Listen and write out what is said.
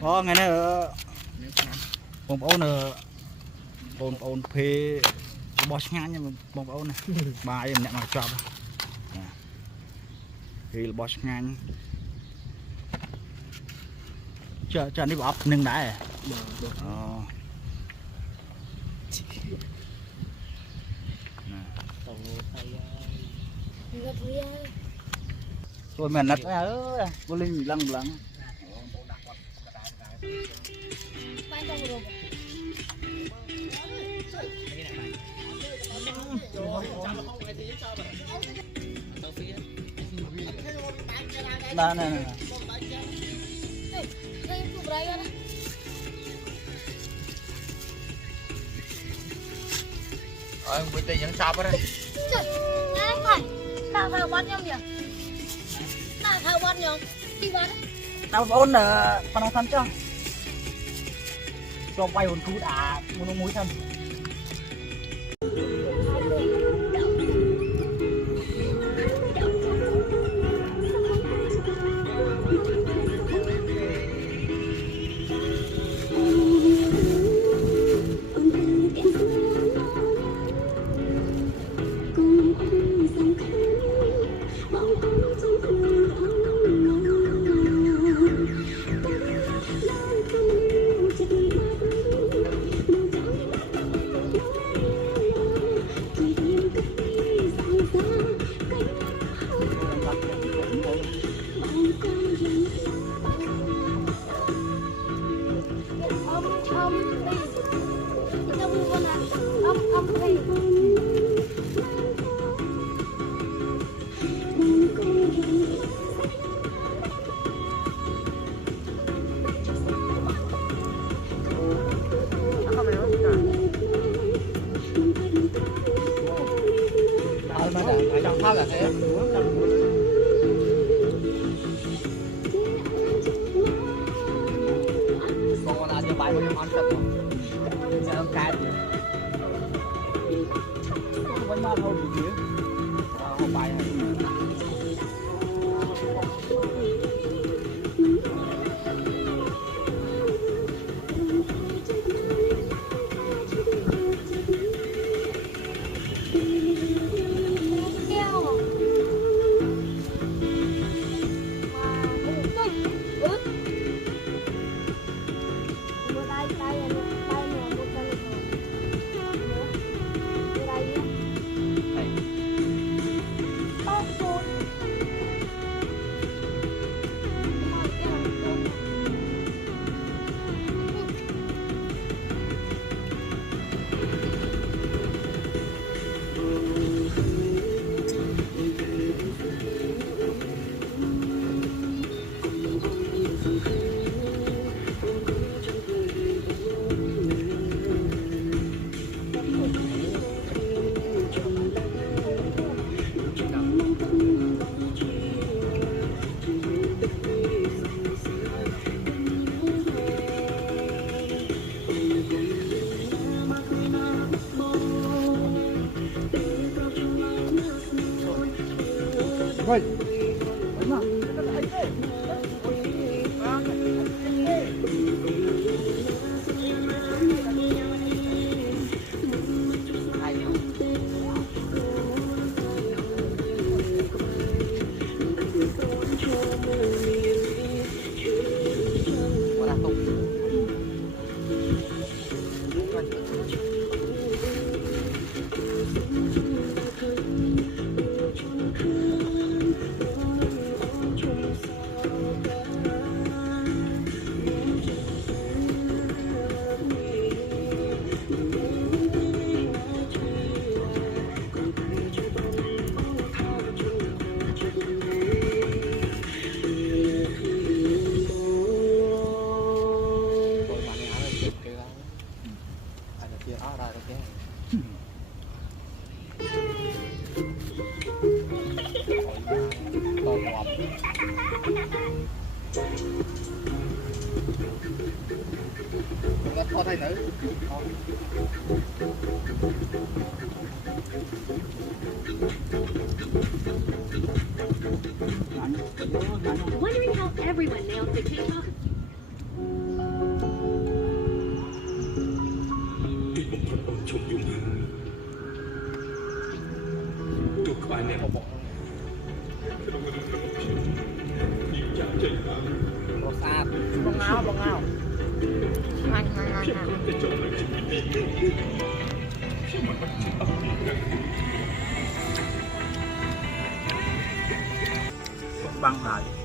có ngày nay bông ấu nè bông ấu phê bó ngán nhưng bông ấu này bà em nhận mặc chọc thì bó ngán chờ đi bỏ nâng đá rồi mình nặt vô linh lăng lăng đây này rồi bây giờ những sao đấy thao bắt nhau nhỉ thao bắt nhau đi bắt tao ôn là con ông thân cho bay hồn thú đã muốn muối thân thao là thế con ăn cho bài con ăn thật không sẽ ăn cay vẫn mang không được chứ không bài này Wait. Kho thay nữ. Wondering how everyone nails the TikTok. ngao bằng ngao ngon ngon ngon ngon băng lại